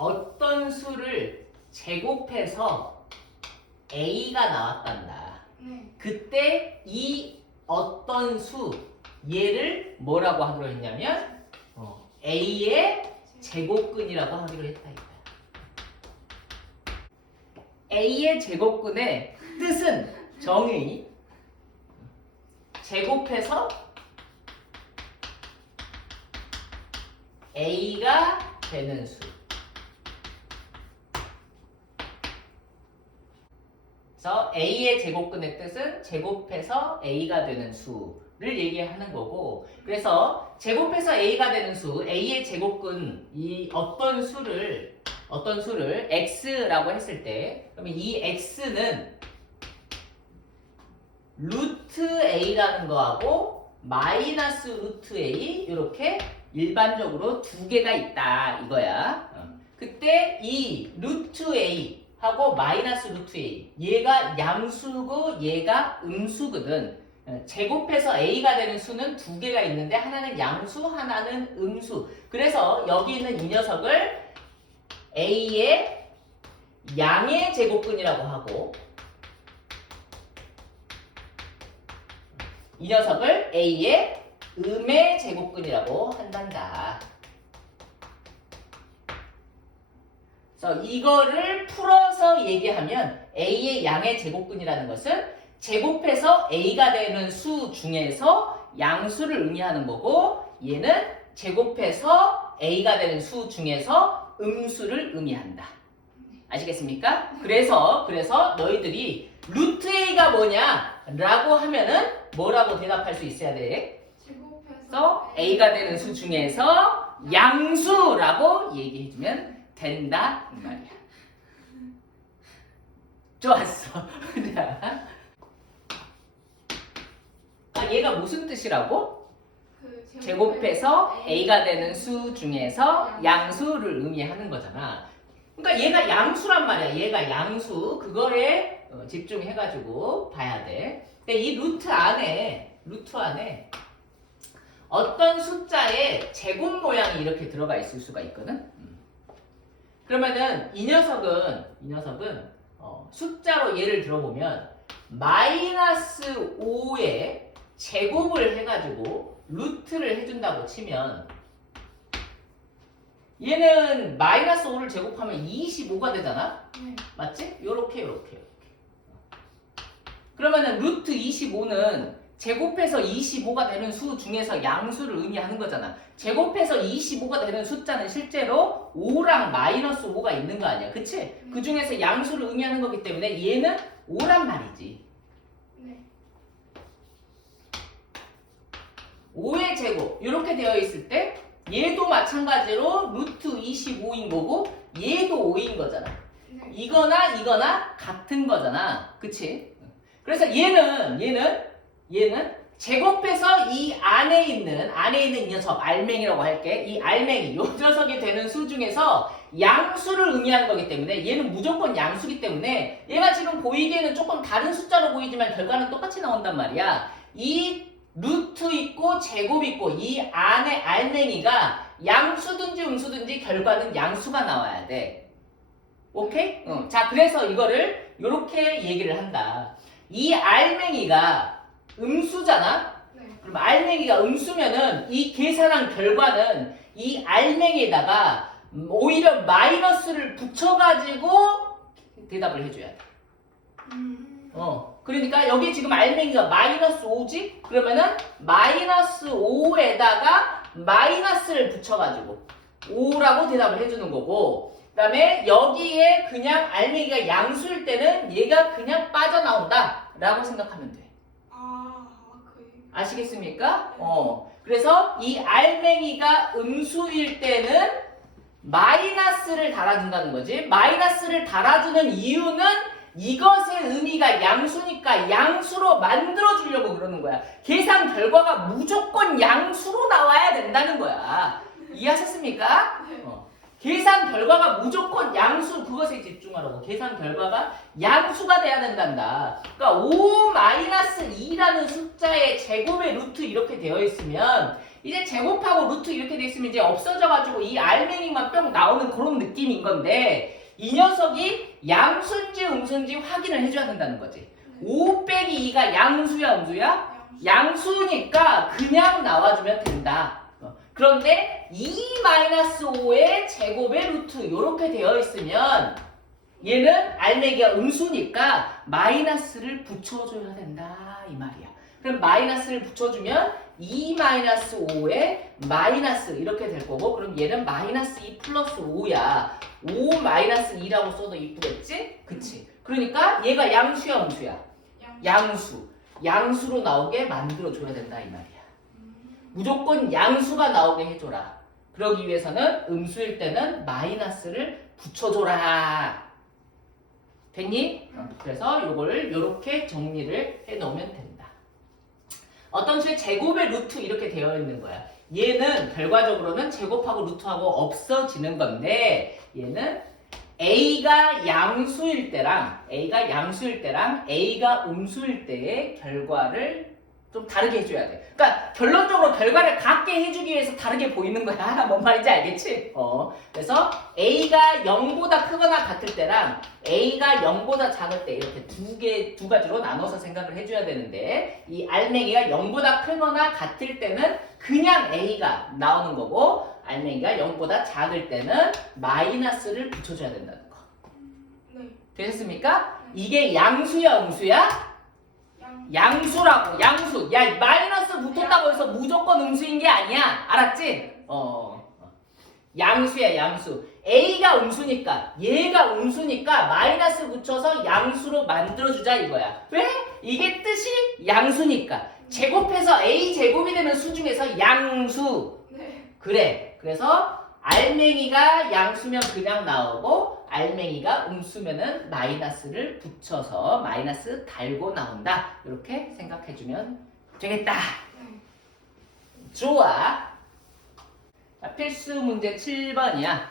어떤 수를 제곱해서 a가 나왔단다. 네. 그때 이 어떤 수 얘를 뭐라고 하기로 했냐면 a의 제곱근이라고 하기로 했다. a의 제곱근의 뜻은 정의 제곱해서 a가 되는 수. 그래서 a의 제곱근의 뜻은 제곱해서 a가 되는 수를 얘기하는 거고, 그래서 제곱해서 a가 되는 수, a의 제곱근 이 어떤 수를 x라고 했을 때, 그러면 이 x는 루트 a라는 거하고 마이너스 루트 a 이렇게 일반적으로 두 개가 있다 이거야. 그때 이 루트 a 하고 마이너스 루트 a 얘가 양수고 얘가 음수거든. 제곱해서 a가 되는 수는 두 개가 있는데 하나는 양수 하나는 음수. 그래서 여기 있는 이 녀석을 a의 양의 제곱근이라고 하고 이 녀석을 a의 음의 제곱근이라고 한단다. 그래서 이거를 풀어서 얘기하면 a의 양의 제곱근이라는 것은 제곱해서 a가 되는 수 중에서 양수를 의미하는 거고, 얘는 제곱해서 a가 되는 수 중에서 음수를 의미한다. 아시겠습니까? 그래서 너희들이 루트 a가 뭐냐 라고 하면은 뭐라고 대답할 수 있어야 돼? 제곱해서 a가 되는 수 중에서 양수라고 얘기해주면 된다 이 말이야. 좋았어. 자, 얘가 무슨 뜻이라고? 제곱해서 a가 되는 수 중에서 양수를 의미하는 거잖아. 그러니까 얘가 양수란 말이야. 얘가 양수. 그거에 집중해가지고 봐야 돼. 근데 이 루트 안에 어떤 숫자의 제곱 모양이 이렇게 들어가 있을 수가 있거든. 그러면은 이 녀석은 숫자로 예를 들어보면 마이너스 5의 제곱을 해가지고 루트를 해준다고 치면 얘는 마이너스 5를 제곱하면 25가 되잖아? 네. 맞지? 요렇게. 그러면은 루트 25는 제곱해서 25가 되는 수 중에서 양수를 의미하는 거잖아. 제곱해서 25가 되는 숫자는 실제로 5랑 마이너스 5가 있는 거 아니야. 그치? 그 중에서 양수를 의미하는 거기 때문에 얘는 5란 말이지. 네. 5의 제곱 이렇게 되어 있을 때 얘도 마찬가지로 루트 25인 거고 얘도 5인 거잖아. 네. 이거나 같은 거잖아. 그치? 그래서 얘는 제곱해서 이 안에 있는 이 녀석 알맹이라고 할게. 이 알맹이 요 녀석이 되는 수 중에서 양수를 의미하는 거기 때문에 얘는 무조건 양수기 때문에 얘가 지금 보이기에는 조금 다른 숫자로 보이지만 결과는 똑같이 나온단 말이야. 이 루트 있고 제곱 있고 이 안에 알맹이가 양수든지 음수든지 결과는 양수가 나와야 돼. 오케이? 자, 그래서 이거를 이렇게 얘기를 한다. 이 알맹이가 음수잖아? 네. 그럼 알맹이가 음수면은 이 계산한 결과는 이 알맹이에다가 오히려 마이너스를 붙여가지고 대답을 해줘야 돼. 그러니까 여기 지금 알맹이가 마이너스 5지? 그러면은 마이너스 5에다가 마이너스를 붙여가지고 5라고 대답을 해주는 거고, 그 다음에 여기에 그냥 알맹이가 양수일 때는 얘가 그냥 빠져나온다 라고 생각하면 돼. 아시겠습니까? 그래서 이 알맹이가 음수일 때는 마이너스를 달아준다는 거지. 마이너스를 달아주는 이유는 이것의 의미가 양수니까 양수로 만들어주려고 그러는 거야. 계산 결과가 무조건 양수로 나와야 된다는 거야. 이해하셨습니까? 계산 결과가 무조건 양수, 그것에 집중하라고. 계산 결과가 양수가 돼야 된단다. 그러니까 5-2라는 숫자의 제곱의 루트 이렇게 되어 있으면 이제 제곱하고 루트 이렇게 되어 있으면 이제 없어져가지고 이 알맹이가 알맹이만 뿅 나오는 그런 느낌인 건데 이 녀석이 양수인지 음수인지 확인을 해줘야 된다는 거지. 5 빼기 2가 양수야 음수야? 양수니까 그냥 나와주면 된다. 그런데 2-5의 제곱의 루트 이렇게 되어 있으면 얘는 알맹이가 음수니까 마이너스를 붙여줘야 된다 이 말이야. 그럼 마이너스를 붙여주면 2-5의 마이너스 이렇게 될 거고 그럼 얘는 마이너스 2 플러스 5야. 5 마이너스 2라고 써도 이쁘겠지? 그치? 그러니까 얘가 양수야 음수야? 양수. 양수로 나오게 만들어줘야 된다 이 말이야. 무조건 양수가 나오게 해줘라. 그러기 위해서는 음수일 때는 마이너스를 붙여줘라. 됐니? 그래서 요거를 이렇게 정리를 해 놓으면 된다. 어떤 수의 제곱의 루트 이렇게 되어 있는 거야. 얘는 결과적으로는 제곱하고 루트하고 없어지는 건데 얘는 A가 양수일 때랑 A가 음수일 때의 결과를 좀 다르게 해줘야 돼. 그러니까 결론적으로 결과를 같게 해주기 위해서 다르게 보이는 거야. 뭔 말인지 알겠지? 그래서 A가 0보다 크거나 같을 때랑 A가 0보다 작을 때 이렇게 두 가지로 나눠서 생각을 해줘야 되는데 이 알맹이가 0보다 크거나 같을 때는 그냥 A가 나오는 거고 알맹이가 0보다 작을 때는 마이너스를 붙여줘야 된다는 거. 되셨습니까? 이게 양수야 음수야? 양수라고 양수. 야 마이너스 붙었다고 해서 무조건 음수인 게 아니야. 알았지? 양수야 양수. A가 음수니까 얘가 음수니까 마이너스 붙여서 양수로 만들어주자 이거야. 왜? 이게 뜻이 양수니까. 제곱해서 A 제곱이 되는 수 중에서 양수. 그래. 그래서 알맹이가 양수면 그냥 나오고 알맹이가 음수면은 마이너스를 붙여서 마이너스 달고 나온다. 이렇게 생각해주면 되겠다. 좋아. 자, 필수 문제 7번이야.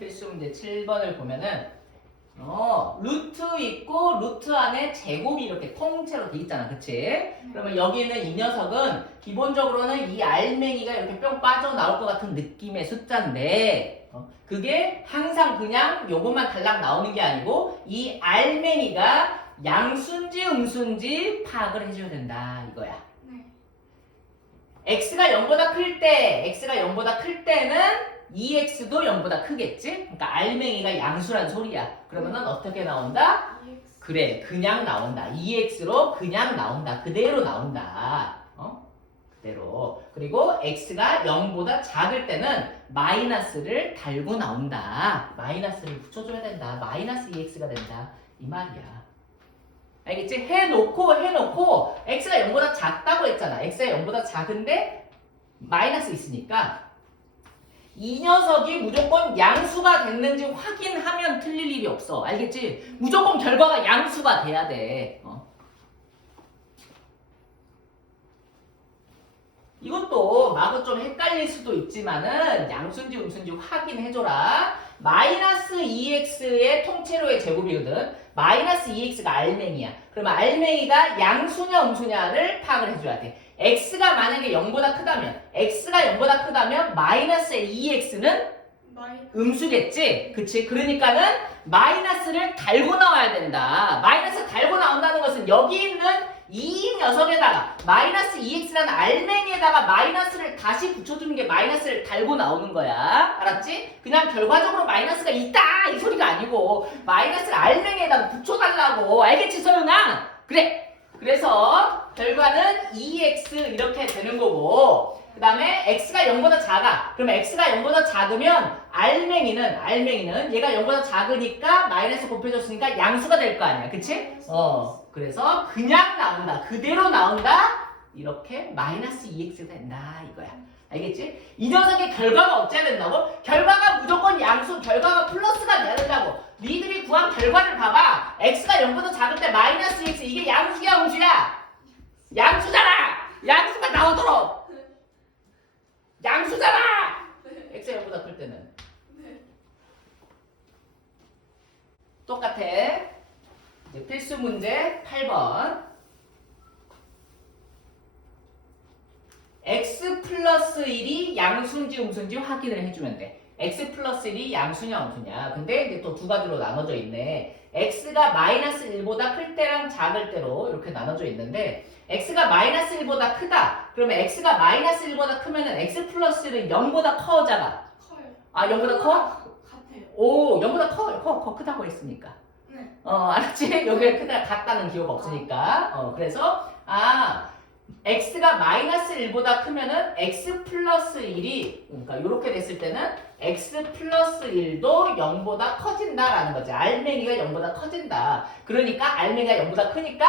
필수 문제 7번을 보면은 루트 있고 루트 안에 제곱이 이렇게 통째로 돼 있잖아. 그치? 그러면 여기 있는 이 녀석은 기본적으로는 이 알맹이가 이렇게 뿅 빠져나올 것 같은 느낌의 숫자인데 그게 항상 그냥 요것만 달랑 나오는 게 아니고 이 알맹이가 양수인지 음수인지 파악을 해줘야 된다 이거야. x가 0보다 클 때는 2x도 0보다 크겠지? 그러니까 알맹이가 양수란 소리야. 그러면은 어떻게 나온다? 그래, 그냥 나온다. 2x로 그냥 나온다. 그대로 나온다. 그대로. 그리고 x가 0보다 작을 때는 마이너스를 달고 나온다. 마이너스를 붙여줘야 된다. 마이너스 2x가 된다. 이 말이야. 알겠지? 해놓고 x가 0보다 작다고 했잖아. x가 0보다 작은데 마이너스 있으니까 이 녀석이 무조건 양수가 됐는지 확인하면 틀릴 일이 없어. 알겠지? 무조건 결과가 양수가 돼야 돼. 이것도 마구 좀 헷갈릴 수도 있지만은 양수인지 음수인지 확인해줘라. 마이너스 2x의 통째로의 제곱이거든. 마이너스 2x가 알맹이야. 그러면 알맹이가 양수냐 음수냐를 파악을 해줘야 돼. x가 만약에 0보다 크다면 마이너스의 2x는 음수겠지? 그치? 그러니까는 마이너스를 달고 나와야 된다. 마이너스 달고 나온다는 것은 여기 있는 이 녀석에다가 마이너스 2x라는 알맹이에다가 마이너스를 다시 붙여주는 게 마이너스를 달고 나오는 거야. 알았지? 그냥 결과적으로 마이너스가 있다 이 소리가 아니고 마이너스를 알맹이에다가 붙여달라고. 알겠지 소연아? 그래. 그래서 결과는 2x 이렇게 되는 거고 그 다음에 x가 0보다 작아. 그럼 x가 0보다 작으면 알맹이는 얘가 0보다 작으니까 마이너스 곱해줬으니까 양수가 될 거 아니야. 그치? 그래서 그냥 나온다. 그대로 나온다. 이렇게 마이너스 2x가 된다 이거야. 알겠지? 이 녀석의 결과가 어째야 된다고? 결과가 무조건 양수, 결과가 플러스가 돼야 된다고. 니들이 구한 결과를 봐봐. x가 0보다 작을 때 마이너스 2x 이게 양수야 음수야? 양수잖아. 양수가 나오도록. 양수잖아. x가 0보다 클 때는 똑같아. 이제 필수 문제 8번. x 플러스 1이 양수인지 음수인지 확인을 해주면 돼. x 플러스 1이 양수냐 음수냐. 근데 이제 또 두 가지로 나눠져 있네. x가 마이너스 1보다 클 때랑 작을 때로 이렇게 나눠져 있는데 x가 마이너스 1보다 크다. 그러면 x가 마이너스 1보다 크면은 x 플러스 1은 0보다 커 작아? 커요. 아 0보다 커? 같아요. 오 0보다 커 크다고 했으니까. 네. 알았지? 여기에 크다 같다는 기호가 없으니까. 그래서 x가 마이너스 1보다 크면은 x 플러스 1이 그러니까 이렇게 됐을 때는 x 플러스 1도 0보다 커진다라는 거지. 알맹이가 0보다 커진다. 그러니까 알맹이가 0보다 크니까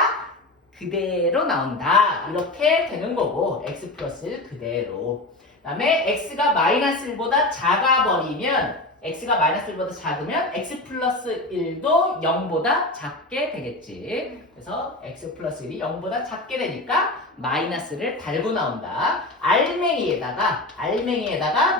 그대로 나온다. 이렇게 되는 거고 x 플러스 1 그대로. 그다음에 x가 마이너스 1보다 작아버리면 x가 마이너스 1보다 작으면 x 플러스 1도 0보다 작게 되겠지. 그래서 x 플러스 1이 0보다 작게 되니까 마이너스를 달고 나온다. 알맹이에다가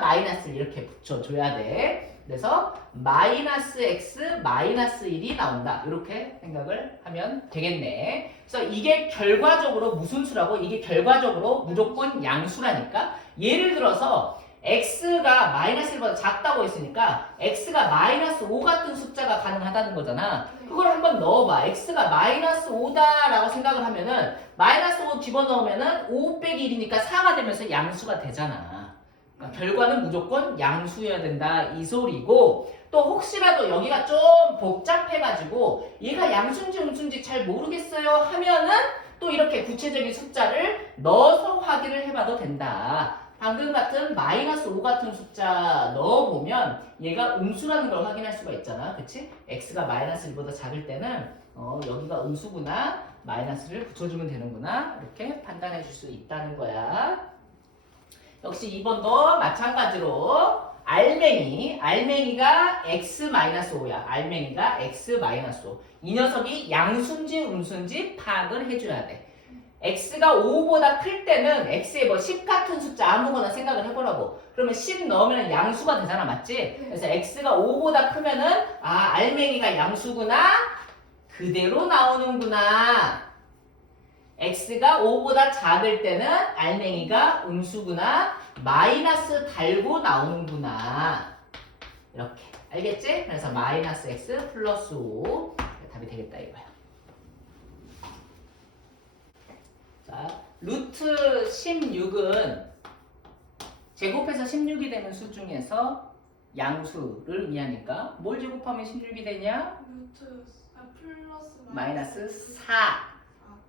마이너스를 이렇게 붙여줘야 돼. 그래서 마이너스 x 마이너스 1이 나온다. 이렇게 생각을 하면 되겠네. 그래서 이게 결과적으로 무슨 수라고? 이게 결과적으로 무조건 양수라니까. 예를 들어서 x가 마이너스 1보다 작다고 했으니까 x가 마이너스 5 같은 숫자가 가능하다는 거잖아. 그걸 한번 넣어봐. x가 마이너스 5다라고 생각을 하면은 마이너스 5 집어넣으면은 5 빼기 1이니까 4가 되면서 양수가 되잖아. 그러니까 결과는 무조건 양수여야 된다 이 소리고, 또 혹시라도 여기가 좀 복잡해가지고 얘가 양수인지 음수인지 잘 모르겠어요 하면은 또 이렇게 구체적인 숫자를 넣어서 확인을 해봐도 된다. 방금 같은 마이너스 5 같은 숫자 넣어보면 얘가 음수라는 걸 확인할 수가 있잖아. 그치? x가 마이너스 1보다 작을 때는 여기가 음수구나, 마이너스를 붙여주면 되는구나, 이렇게 판단해 줄 수 있다는 거야. 역시 2번도 마찬가지로 알맹이가 x-5야. 알맹이가 x-5. 이 녀석이 양수인지 음수인지 파악을 해줘야 돼. x가 5보다 클 때는 x에 뭐 10 같은 숫자 아무거나 생각을 해보라고. 그러면 10 넣으면 양수가 되잖아, 맞지? 그래서 x가 5보다 크면은 알맹이가 양수구나, 그대로 나오는구나. x가 5보다 작을 때는 알맹이가 음수구나, 마이너스 달고 나오는구나. 이렇게 알겠지? 그래서 마이너스 x 플러스 5 답이 되겠다 이거야. 자, 루트 16은 제곱해서 16이 되는 수 중에서 양수를 의미하니까 뭘 제곱하면 16이 되냐? 루트 플러스 마이너스 4.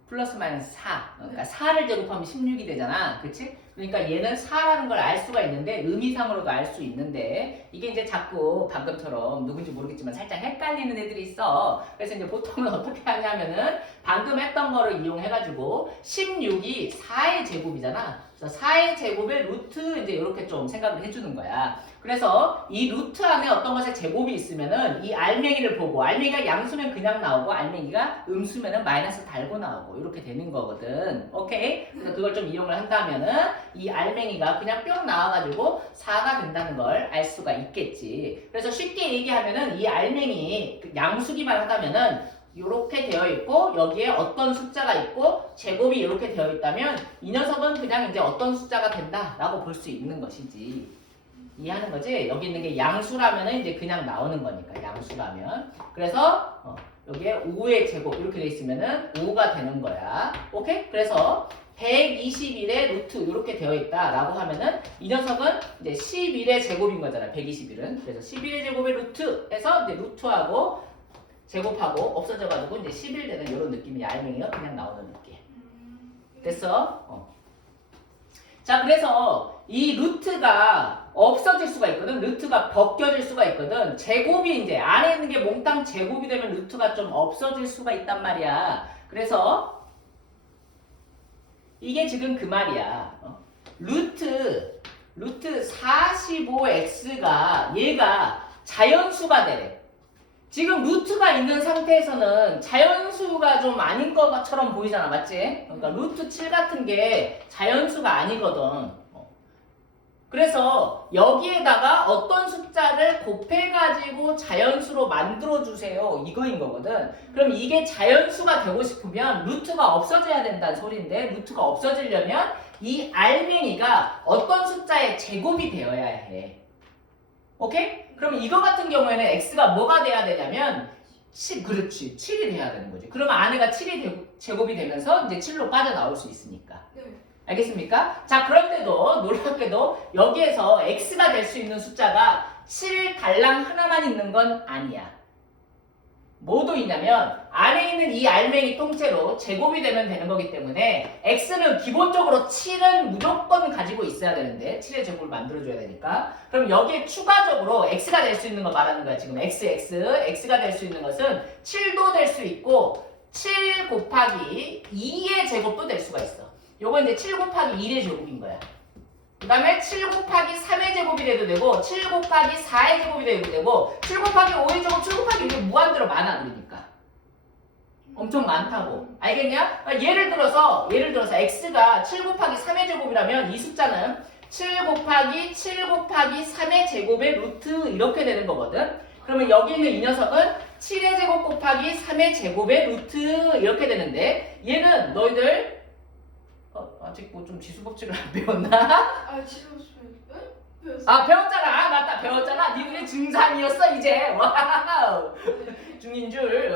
플러스 마이너스 4. 그러니까 4를 제곱하면 16이 되잖아. 그치? 그러니까 얘는 4라는 걸 알 수가 있는데, 의미상으로도 알 수 있는데, 이게 이제 자꾸 방금처럼 누군지 모르겠지만 살짝 헷갈리는 애들이 있어. 그래서 이제 보통은 어떻게 하냐면은 방금 했던 거를 이용해가지고 16이 4의 제곱이잖아. 그래서 4의 제곱의 루트 이제 이렇게 좀 생각을 해주는 거야. 그래서 이 루트 안에 어떤 것의 제곱이 있으면은 이 알맹이를 보고, 알맹이가 양수면 그냥 나오고 알맹이가 음수면은 마이너스 달고 나오고 이렇게 되는 거거든. 오케이? 그래서 그걸 좀 이용을 한다면은 이 알맹이가 그냥 뿅 나와가지고 4가 된다는 걸 알 수가 있겠지. 그래서 쉽게 얘기하면은 이 알맹이 양수기만 하다면은 이렇게 되어 있고 여기에 어떤 숫자가 있고 제곱이 이렇게 되어 있다면 이 녀석은 그냥 이제 어떤 숫자가 된다라고 볼 수 있는 것이지. 이해하는 거지? 여기 있는 게 양수라면은 이제 그냥 나오는 거니까, 양수라면. 그래서 여기에 5의 제곱 이렇게 돼 있으면은 5가 되는 거야. 오케이? 그래서 121의 루트 이렇게 되어 있다라고 하면은 이 녀석은 이제 11의 제곱인 거잖아. 121은. 그래서 11의 제곱의 루트에서 이제 루트하고 제곱하고 없어져가지고 이제 11 되는 이런 느낌이 알맹이가 그냥 나오는 느낌. 됐어? 자, 그래서 이 루트가 없어질 수가 있거든. 루트가 벗겨질 수가 있거든. 제곱이 이제 안에 있는 게 몽땅 제곱이 되면 루트가 좀 없어질 수가 있단 말이야. 그래서 이게 지금 그 말이야. 루트 45x가 얘가 자연수가 되래. 지금 루트가 있는 상태에서는 자연수가 좀 아닌 것처럼 보이잖아, 맞지? 그러니까 루트 7 같은 게 자연수가 아니거든. 그래서 여기에다가 어떤 숫자를 곱해가지고 자연수로 만들어주세요, 이거인 거거든. 그럼 이게 자연수가 되고 싶으면 루트가 없어져야 된다는 소리인데, 루트가 없어지려면 이 알맹이가 어떤 숫자의 제곱이 되어야 해. 오케이? 그러면 이거 같은 경우에는 x가 뭐가 돼야 되냐면 7, 그렇지. 7이 돼야 되는 거지. 그러면 안에가 7이 제곱이 되면서 이제 7로 빠져나올 수 있으니까. 네. 알겠습니까? 자, 그런데도 놀랍게도 여기에서 x가 될 수 있는 숫자가 7 달랑 하나만 있는 건 아니야. 뭐도 있냐면 안에 있는 이 알맹이 통째로 제곱이 되면 되는 거기 때문에 x는 기본적으로 7은 무조건 가지고 있어야 되는데 7의 제곱을 만들어줘야 되니까 그럼 여기에 추가적으로 x가 될 수 있는 거 말하는 거야. 지금 x가 될 수 있는 것은 7도 될 수 있고 7 곱하기 2의 제곱도 될 수가 있어. 요거 이제 7 곱하기 1의 제곱인 거야. 그 다음에 7 곱하기 3의 제곱이 돼도 되고 7 곱하기 4의 제곱이 돼도 되고 7 곱하기 5의 제곱, 7 곱하기 6이 무한대로 많아. 그러니까 엄청 많다고. 알겠냐? 그러니까 예를 들어서 x가 7 곱하기 3의 제곱이라면 이 숫자는 7 곱하기 3의 제곱의 루트 이렇게 되는 거거든. 그러면 여기 있는 이 녀석은 7의 제곱 곱하기 3의 제곱의 루트 이렇게 되는데 얘는 너희들 아직 뭐 좀 지수법칙을 안 배웠나? 아 지금 배웠어. 아 배웠잖아. 아, 맞다 배웠잖아. 니들이 중3이었어 이제. 와우. 중인 줄.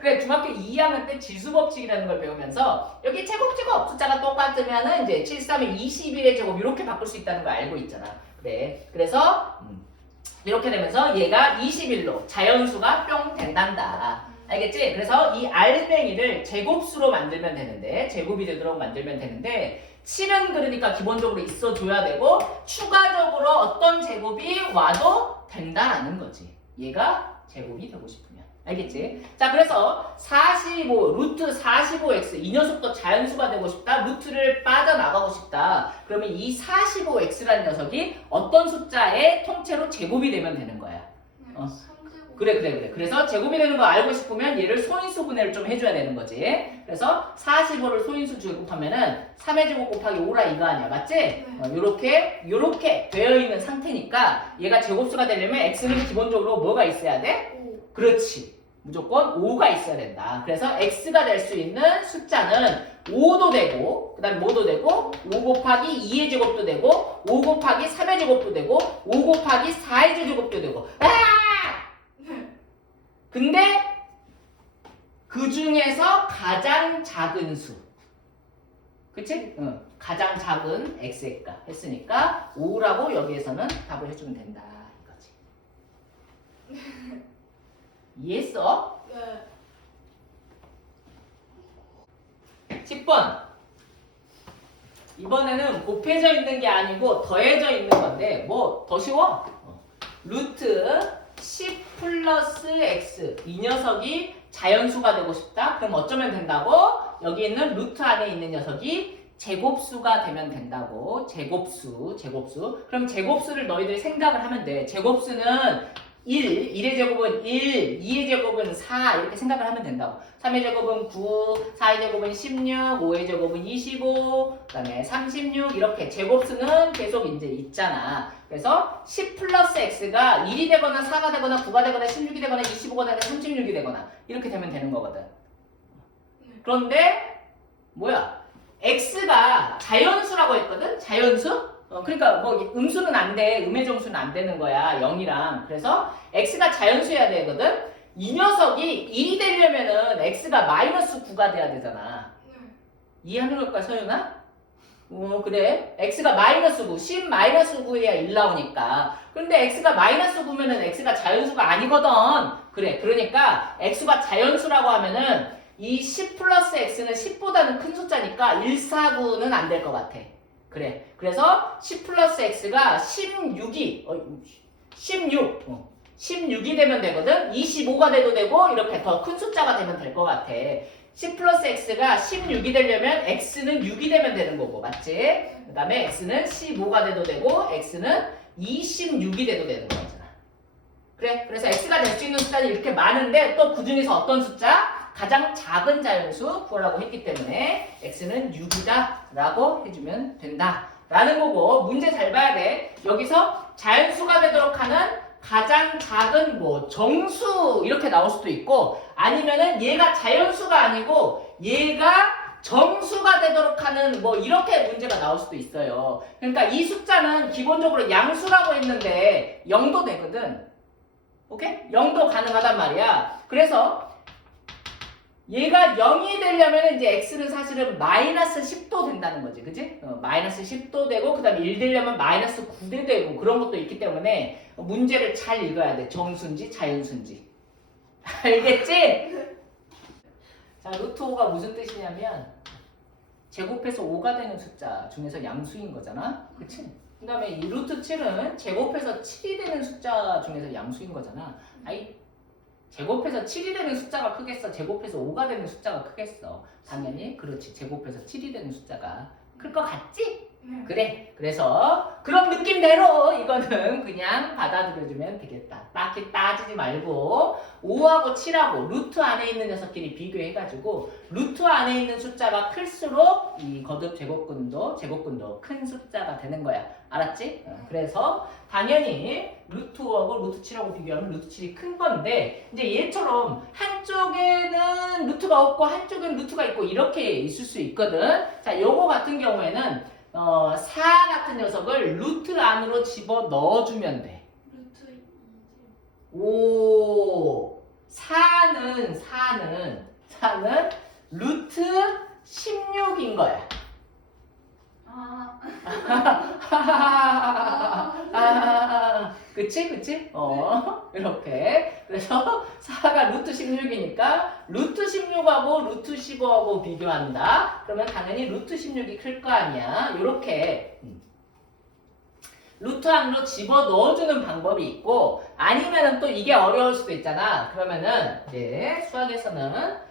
그래 중학교 2학년 때 지수법칙이라는 걸 배우면서 여기 제곱 숫자가 똑같으면은 이제 7, 3의 21의 제곱 이렇게 바꿀 수 있다는 걸 알고 있잖아. 그래. 그래서 이렇게 되면서 얘가 21로 자연수가 뿅 된단다. 알겠지? 그래서 이 알맹이를 제곱수로 만들면 되는데 제곱이 되도록 만들면 되는데 7은 그러니까 기본적으로 있어줘야 되고 추가적으로 어떤 제곱이 와도 된다라는 거지. 얘가 제곱이 되고 싶으면. 알겠지? 자 그래서 45 루트 45x 이 녀석도 자연수가 되고 싶다. 루트를 빠져나가고 싶다. 그러면 이 45x라는 녀석이 어떤 숫자의 통째로 제곱이 되면 되는 거야. 네. 어. 3제곱. 그래. 그래서 제곱이 되는 거 알고 싶으면 얘를 소인수 분해를 좀 해줘야 되는 거지. 그래서 45를 소인수 제곱하면은 3의 제곱 곱하기 5라 이거 아니야. 맞지? 네. 요렇게 되어 있는 상태니까 얘가 제곱수가 되려면 x는 기본적으로 뭐가 있어야 돼? 5. 그렇지. 무조건 5가 있어야 된다. 그래서 x가 될 수 있는 숫자는 5도 되고 그 다음에 뭐도 되고 5 곱하기 2의 제곱도 되고 5 곱하기 3의 제곱도 되고 5 곱하기 4의 제곱도 되고 근데 그 중에서 가장 작은 수 그치? 응. 가장 작은 x의 값 했으니까 5라고 여기에서는 답을 해주면 된다 이거지. 이해했어? 네. 10번 이번에는 곱해져 있는 게 아니고 더해져 있는 건데 뭐 더 쉬워? 루트 10 플러스 x 이 녀석이 자연수가 되고 싶다? 그럼 어쩌면 된다고? 여기 있는 루트 안에 있는 녀석이 제곱수가 되면 된다고. 제곱수 그럼 제곱수를 너희들이 생각을 하면 돼. 제곱수는 1의 제곱은 1, 2의 제곱은 4 이렇게 생각을 하면 된다고. 3의 제곱은 9, 4의 제곱은 16, 5의 제곱은 25, 그 다음에 36 이렇게 제곱수는 계속 이제 있잖아. 그래서 10 플러스 x가 1이 되거나 4가 되거나 9가 되거나 16이 되거나 25가 되거나 36이 되거나 이렇게 되면 되는 거거든. 그런데 뭐야? x가 자연수라고 했거든? 자연수? 그러니까 뭐 음수는 안 돼. 음의 정수는 안 되는 거야. 0이랑. 그래서 x가 자연수여야 되거든? 이 녀석이 1이 되려면은 x가 마이너스 9가 돼야 되잖아. 네. 이해하는 걸까, 서윤아? 그래. x가 마이너스 9, 10 마이너스 9에야 1 나오니까. 근데 x가 마이너스 9면은 x가 자연수가 아니거든. 그래. 그러니까 x가 자연수라고 하면은 이 10 플러스 x는 10보다는 큰 숫자니까 149는 안 될 것 같아. 그래. 그래서 10 플러스 x가 16이 16이 되면 되거든. 25가 돼도 되고 이렇게 더 큰 숫자가 되면 될 것 같아. 10 플러스 x가 16이 되려면 x는 6이 되면 되는 거고 맞지? 그 다음에 x는 15가 돼도 되고 x는 26이 돼도 되는 거잖아. 그래. 그래서 x가 될 수 있는 숫자는 이렇게 많은데 또 그 중에서 어떤 숫자? 가장 작은 자연수 구하라고 했기 때문에 x는 6이다 라고 해주면 된다 라는 거고 문제 잘 봐야 돼. 여기서 자연수가 되도록 하는 가장 작은 뭐 정수 이렇게 나올 수도 있고 아니면은 얘가 자연수가 아니고 얘가 정수가 되도록 하는 뭐 이렇게 문제가 나올 수도 있어요. 그러니까 이 숫자는 기본적으로 양수라고 했는데 0도 되거든. 오케이? 0도 가능하단 말이야. 그래서 얘가 0이 되려면 이제 x는 사실은 마이너스 10도 된다는 거지. 그지? 마이너스 10도 되고 그 다음에 1 되려면 마이너스 9대 되고 그런 것도 있기 때문에 문제를 잘 읽어야 돼. 정수인지 자연수인지. 알겠지? 자, 루트 5가 무슨 뜻이냐면 제곱해서 5가 되는 숫자 중에서 양수인 거잖아. 그치? 그 다음에 이 루트 7은 제곱해서 7이 되는 숫자 중에서 양수인 거잖아. 아이, 제곱해서 7이 되는 숫자가 크겠어? 제곱해서 5가 되는 숫자가 크겠어? 당연히 그렇지. 제곱해서 7이 되는 숫자가 클 것 같지? 네. 그래. 그래서 그런 느낌대로 이거는 그냥 받아들여주면 되겠다. 딱히 따지지 말고 5하고 7하고 루트 안에 있는 녀석끼리 비교해가지고 루트 안에 있는 숫자가 클수록 이 거듭 제곱근도 큰 숫자가 되는 거야. 알았지? 그래서 당연히 루트 5하고 루트 7하고 비교하면 루트 7이 큰 건데 이제 얘처럼 한쪽에는 루트가 없고 한쪽에는 루트가 있고 이렇게 있을 수 있거든. 자, 요거 같은 경우에는 4 같은 녀석을 루트 안으로 집어 넣어주면 돼. 루트 2. 오, 4는 루트 16인 거야. 그치? 이렇게. 그래서 4가 루트 16이니까 루트 16하고 루트 15하고 비교한다. 그러면 당연히 루트 16이 클 거 아니야. 이렇게 루트 안으로 집어 넣어주는 방법이 있고 아니면은 또 이게 어려울 수도 있잖아. 그러면은 이제 수학에서는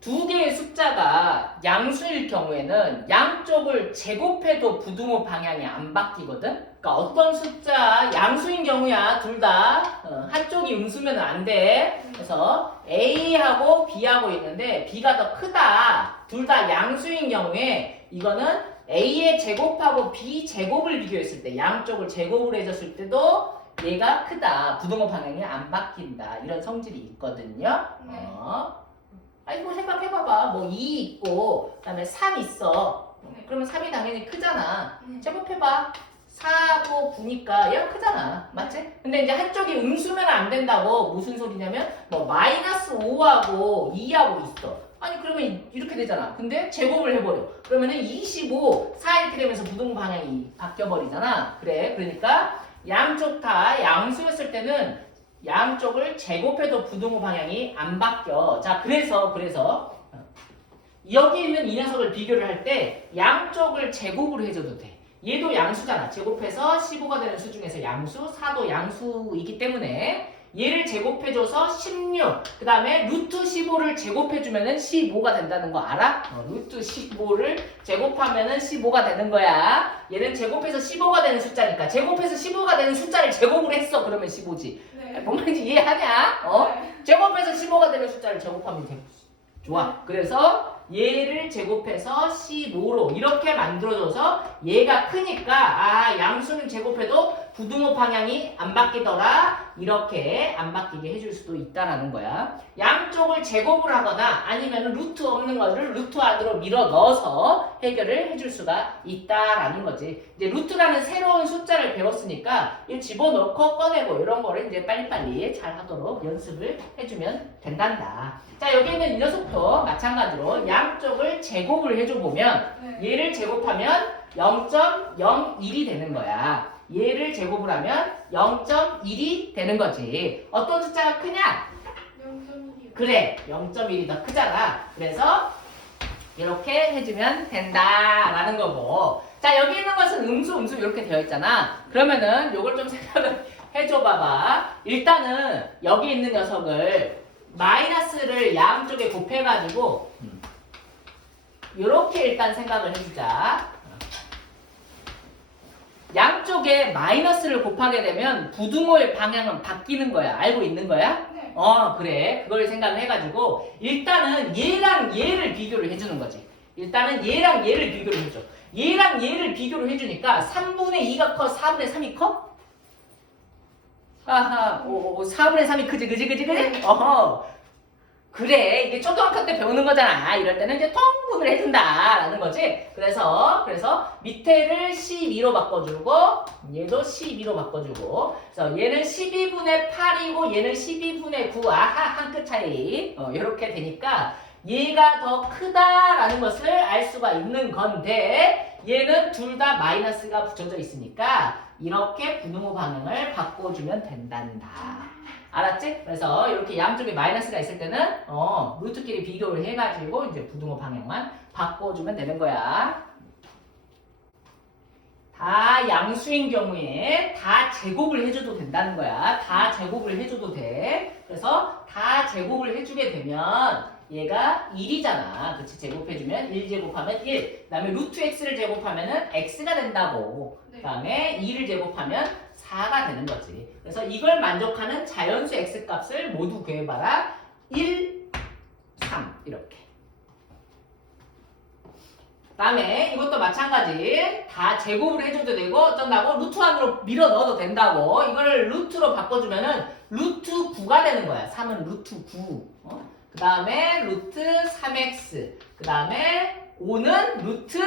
두 개의 숫자가 양수일 경우에는 양쪽을 제곱해도 부등호 방향이 안 바뀌거든? 그러니까 어떤 숫자, 양수인 경우야, 둘 다. 한쪽이 음수면 안 돼. 그래서 A하고 B하고 있는데 B가 더 크다. 둘 다 양수인 경우에 이거는 A의 제곱하고 B 제곱을 비교했을 때 양쪽을 제곱을 해줬을 때도 얘가 크다. 부등호 방향이 안 바뀐다. 이런 성질이 있거든요. 네. 아니 뭐 생각해봐봐. 뭐 2 있고 그다음에 3 있어. 네. 그러면 3이 당연히 크잖아. 네. 제곱해봐. 4하고 9니까 얘가 크잖아. 맞지? 근데 이제 한쪽이 음수면 안 된다고 무슨 소리냐면 뭐 마이너스 5하고 2하고 있어. 아니 그러면 이렇게 되잖아. 근데 제곱을 해버려. 그러면은 25, 4 이렇게 되면서 부등 방향이 바뀌어버리잖아. 그래. 그러니까 양쪽 다 양수였을 때는 양쪽을 제곱해도 부등호 방향이 안 바뀌어. 자, 그래서 여기 있는 이 녀석을 비교를 할 때 양쪽을 제곱으로 해줘도 돼. 얘도 양수잖아. 제곱해서 15가 되는 수 중에서 양수, 4도 양수이기 때문에 얘를 제곱해줘서 16, 그 다음에 루트 15를 제곱해주면은 15가 된다는 거 알아? 루트 15를 제곱하면은 15가 되는 거야. 얘는 제곱해서 15가 되는 숫자니까 제곱해서 15가 되는 숫자를 제곱을 했어. 그러면 15지. 네. 뭔 말인지 이해하냐? 네. 제곱해서 15가 되는 숫자를 제곱하면 돼. 좋아. 그래서 얘를 제곱해서 15로 이렇게 만들어줘서 얘가 크니까 양수는 제곱해도 부등호 방향이 안 바뀌더라. 이렇게 안 바뀌게 해줄 수도 있다라는 거야. 양쪽을 제곱을 하거나 아니면 루트 없는 거를 루트 안으로 밀어 넣어서 해결을 해줄 수가 있다라는 거지. 이제 루트라는 새로운 숫자를 배웠으니까 이 집어넣고 꺼내고 이런 거를 이제 빨리빨리 잘 하도록 연습을 해주면 된단다. 자, 여기 있는 이 녀석도 마찬가지로 양쪽을 제곱을 해줘 보면 네. 얘를 제곱하면 0.01이 되는 거야. 얘를 제곱을 하면 0.1이 되는 거지. 어떤 숫자가 크냐? 0.1. 그래, 0.1이 더 크잖아. 그래서 이렇게 해주면 된다라는 거고. 자, 여기 있는 것은 음수 이렇게 되어 있잖아. 그러면은 요걸 좀 생각을 해줘 봐봐. 일단은 여기 있는 녀석을 마이너스를 양쪽에 곱해가지고 이렇게 일단 생각을 해주자. 양쪽에 마이너스를 곱하게 되면 부등호의 방향은 바뀌는 거야. 알고 있는 거야? 네. 그래. 그걸 생각을 해가지고 일단은 얘랑 얘를 비교를 해주는 거지. 일단은 얘랑 얘를 비교를 해줘. 얘랑 얘를 비교를 해주니까 3분의 2가 커? 4분의 3이 커? 아하, 4분의 3이 크지? 네. 어허. 그래, 이게 초등학교 때 배우는 거잖아. 이럴 때는 이제 통분을 해준다라는 거지. 그래서 밑에를 12로 바꿔주고 얘도 12로 바꿔주고 그래서 얘는 12분의 8이고 얘는 12분의 9. 아하, 한 끗 차이. 이렇게 되니까 얘가 더 크다라는 것을 알 수가 있는 건데 얘는 둘 다 마이너스가 붙여져 있으니까 이렇게 분모 방향을 바꿔주면 된단다. 알았지? 그래서 이렇게 양쪽에 마이너스가 있을 때는 루트끼리 비교를 해가지고 이제 부등호 방향만 바꿔주면 되는 거야. 다 양수인 경우에 다 제곱을 해줘도 된다는 거야. 다 제곱을 해줘도 돼. 그래서 다 제곱을 해주게 되면 얘가 1이잖아. 그치? 제곱해주면 1 제곱하면 1. 그 다음에 루트 x를 제곱하면은 x가 된다고. 네. 그 다음에 2를 제곱하면 4가 되는 거지. 그래서 이걸 만족하는 자연수 x 값을 모두 구해봐라. 1, 3 이렇게. 그 다음에 이것도 마찬가지. 다 제곱을 해줘도 되고 어쩐다고? 루트 안으로 밀어 넣어도 된다고. 이거를 루트로 바꿔주면은 루트 9가 되는 거야. 3은 루트 9. 그 다음에 루트 3x. 그 다음에 5는 루트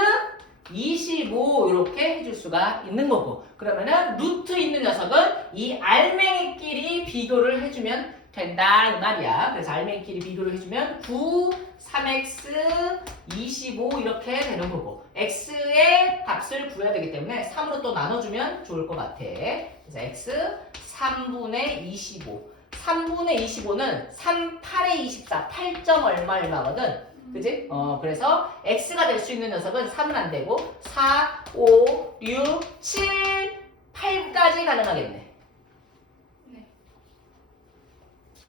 25 이렇게 해줄 수가 있는 거고 그러면은 루트 있는 녀석은 이 알맹이끼리 비교를 해주면 된다 이 말이야. 그래서 알맹이끼리 비교를 해주면 9, 3x, 25 이렇게 되는 거고 x의 값을 구해야 되기 때문에 3으로 또 나눠주면 좋을 것 같아. 그래서 x 3분의 25 3분의 25는 3, 8의 24 8점 얼마거든. 그지? 그래서 x가 될 수 있는 녀석은 3은 안 되고 4, 5, 6, 7, 8까지 가능하겠네.